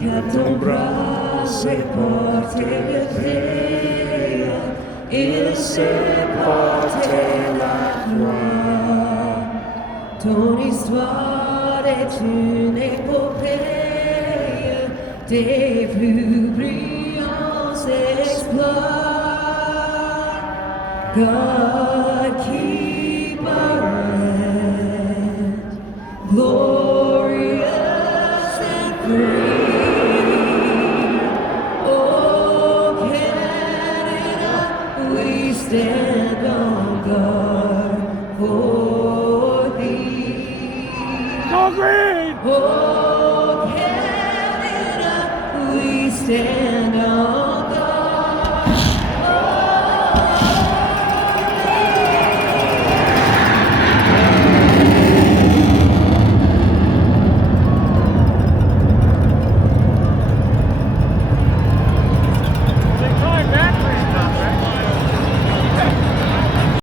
qu'à ton bras s'est porté le veilleur, il s'est porté la croix. Ton histoire est une épopée des plus brillants exploits. God keep our land glorious and free. Oh, Canada, we stand on guard for thee. Go green! Oh, Canada, we stand